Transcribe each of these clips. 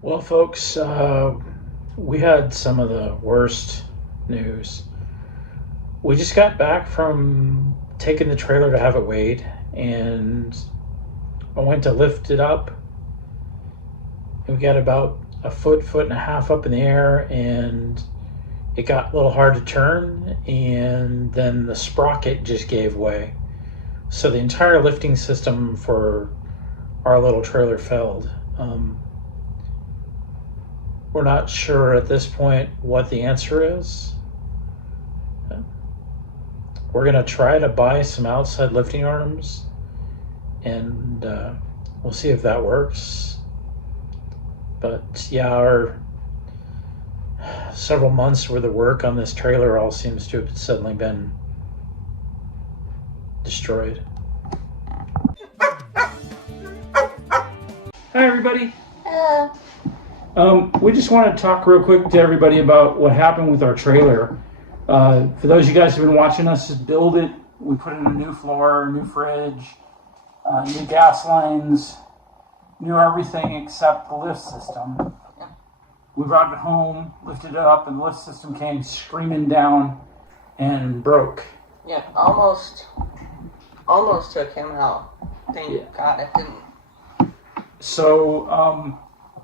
Well, folks, we had some of the worst news. We just got back from taking the trailer to have it weighed, and I went to lift it up, and we got about a foot and a half up in the air, and it got a little hard to turn, and then the sprocket just gave way. So the entire lifting system for our little trailer failed. We're not sure at this point what the answer is. We're going to try to buy some outside lifting arms, and we'll see if that works. But yeah, our several months worth of work on this trailer all seems to have suddenly been destroyed. Hi, everybody. Hello. We just want to talk real quick to everybody about what happened with our trailer. For those of you guys who've been watching us build it, we put in a new floor, new fridge, new gas lines, new everything except the lift system. We brought it home, lifted it up, and the lift system came screaming down and broke. Yeah, almost took him out. Thank God it didn't. So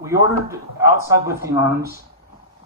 we ordered outside lifting arms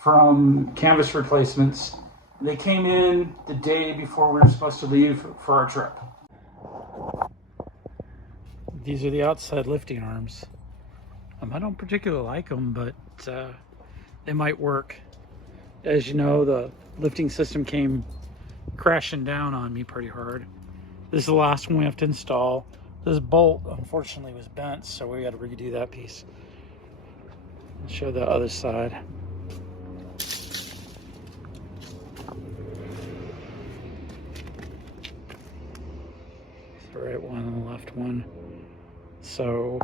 from Canvas Replacements. They came in the day before we were supposed to leave for our trip. These are the outside lifting arms. I don't particularly like them, but they might work. As you know, the lifting system came crashing down on me pretty hard. This is the last one we have to install. This bolt, unfortunately, was bent, so we got to redo that piece. I'll show the other side. The right one and the left one. So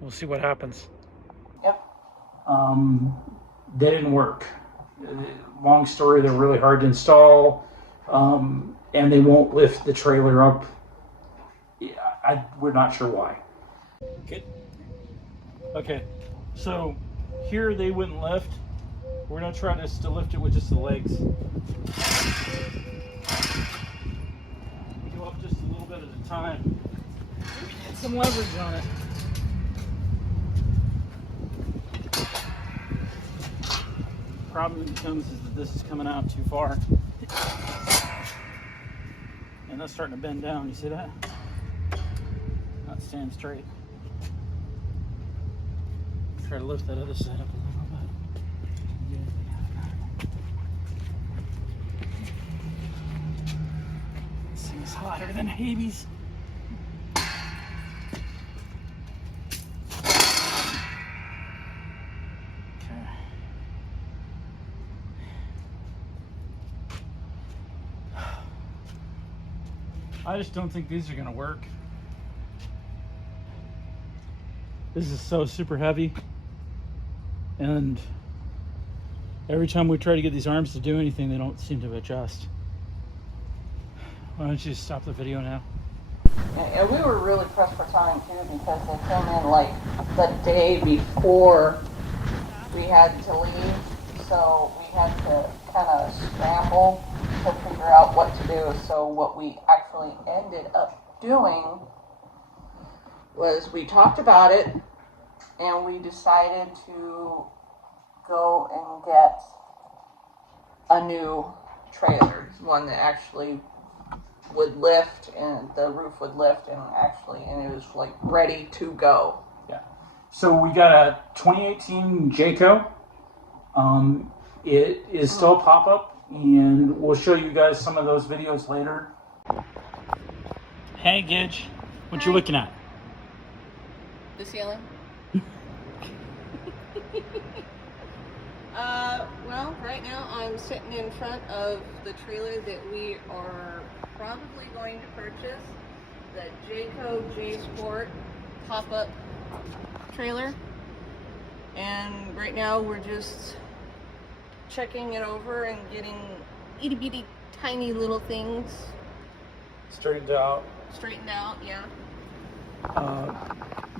we'll see what happens. Yep. They didn't work. Long story, they're really hard to install, and they won't lift the trailer up. We're not sure why. Good. Okay, so here they wouldn't lift. We're gonna try to lift it with just the legs. We go up just a little bit at a time. Get some leverage on it. Problem becomes is that this is coming out too far. And that's starting to bend down, you see that? Not staying straight. Try to lift that other side up a little bit. This thing's hotter than Hades. I just don't think these are going to work. This is so super heavy, and every time we try to get these arms to do anything, they don't seem to adjust. Why don't you stop the video now? And we were really pressed for time too, because they came in like the day before we had to leave, so we had to kind of scramble to figure out what to do. So what we actually ended up doing was we talked about it, and we decided to go and get a new trailer, one that actually would lift, and the roof would lift, and it was like ready to go. Yeah. So we got a 2018 Jacyo. It is still a pop-up, and we'll show you guys some of those videos later. Hey, Gidge, what you looking at? The ceiling. Well, right now I'm sitting in front of the trailer that we are probably going to purchase, the Jacyo J Sport pop-up trailer. And right now we're just checking it over and getting itty bitty tiny little things Straightened out. straightened out, yeah.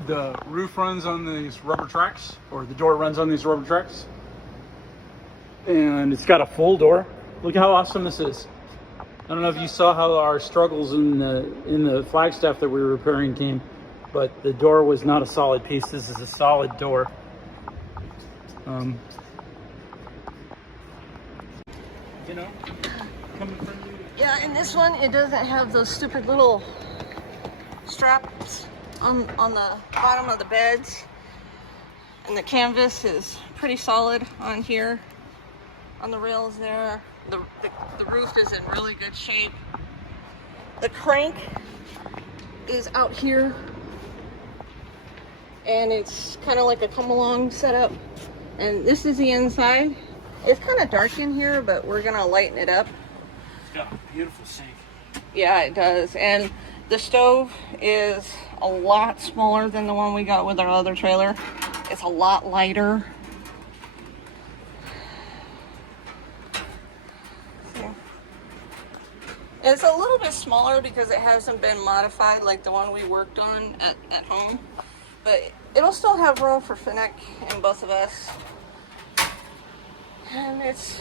the roof runs on these rubber tracks, or the door runs on these rubber tracks. And it's got a full door. Look how awesome this is. I don't know if you saw how our struggles in the flagstaff that we were repairing came, but the door was not a solid piece. This is a solid door. You know, coming from you. Yeah, and this one, it doesn't have those stupid little straps on the bottom of the beds. And the canvas is pretty solid on here, on the rails there. The roof is in really good shape. The crank is out here, and it's kind of like a come-along setup. And this is the inside. It's kind of dark in here, but we're gonna lighten it up. It's got a beautiful sink. Yeah, it does. And the stove is a lot smaller than the one we got with our other trailer. It's a lot lighter. It's a little bit smaller because it hasn't been modified like the one we worked on at home. But it'll still have room for Finnick and both of us. And it's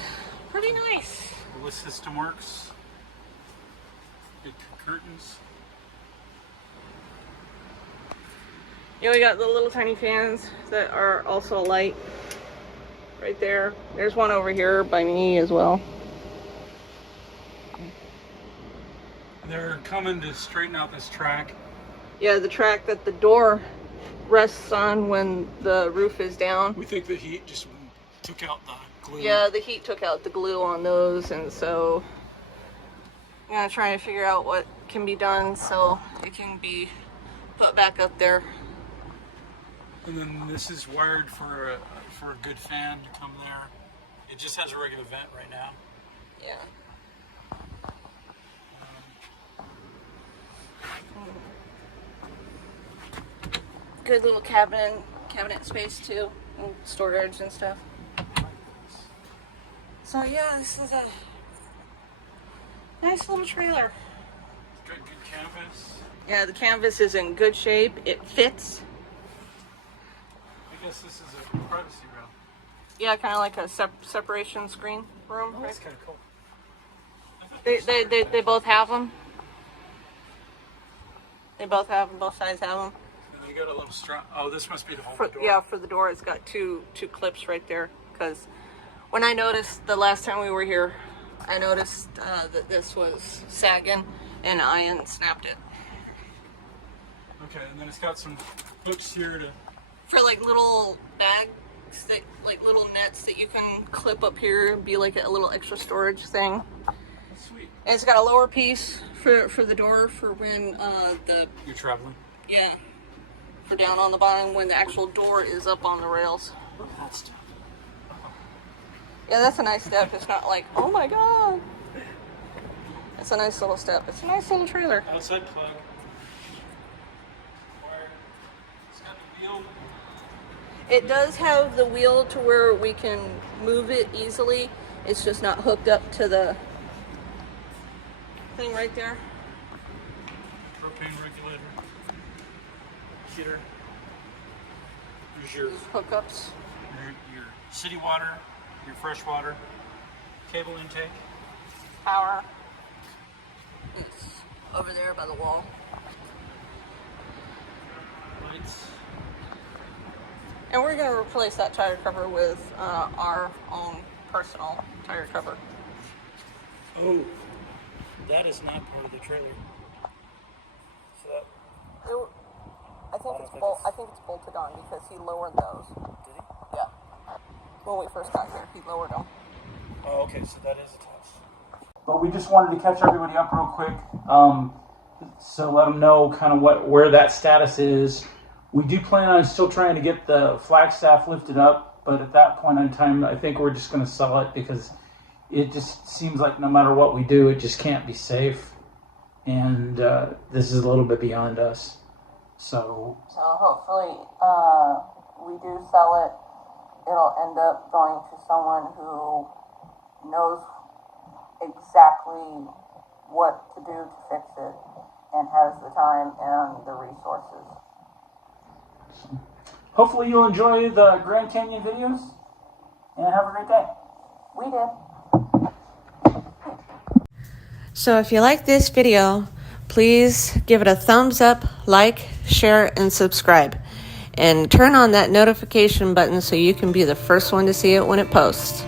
pretty nice. The lift system works. Big curtains. Yeah, we got the little tiny fans that are also light right there. There's one over here by me as well. They're coming to straighten out this track. Yeah, the track that the door rests on when the roof is down. We think the heat just took out the glue. Yeah, the heat took out the glue on those, and so I'm gonna try to figure out what can be done so it can be put back up there. And then this is wired for a good fan to come there. It just has a regular vent right now. Yeah. Good little cabinet space too, and storage and stuff. So yeah, this is a nice little trailer. Good canvas. Yeah, the canvas is in good shape. It fits. I guess this is a privacy room. Yeah, kind of like a separation screen room. Oh, that's kind of cool. They both have them. They both have them. Both sides have them. And you got a little strap. Oh, this must be to hold the door. Yeah, for the door, it's got two clips right there. Because when I noticed the last time we were here, I noticed that this was sagging, and I unsnapped it. Okay, and then it's got some hooks here to. For like little bags, that like little nets that you can clip up here and be like a little extra storage thing. That's sweet. And it's got a lower piece for the door for when You're traveling. Yeah, for down on the bottom when the actual door is up on the rails. That's tough. Yeah, that's a nice step. It's not like, oh my god. It's a nice little step. It's a nice little trailer. Outside plug. Wired. It's got the wheel. It does have the wheel to where we can move it easily. It's just not hooked up to the thing right there. Propane regulator. Heater. Here's your Hookups. your city water, your fresh water, cable intake. Power. It's over there by the wall. Lights. And we're going to replace that tire cover with our own personal tire cover. Oh, that is not part of the trailer. So that, I think it's bolted on because he lowered those. did he? Yeah. When we first got here, he lowered them. Oh, okay, so that is attached. But we just wanted to catch everybody up real quick. So let them know kind of where that status is. We do plan on still trying to get the flagstaff lifted up, but at that point in time, I think we're just going to sell it because it just seems like no matter what we do, it just can't be safe. And this is a little bit beyond us. So hopefully, we do sell it. It'll end up going to someone who knows exactly what to do to fix it and has the time and the resources. So, hopefully you'll enjoy the Grand Canyon videos, and have a great day. We did. So if you like this video, please give it a thumbs up, like, share, and subscribe. And turn on that notification button so you can be the first one to see it when it posts.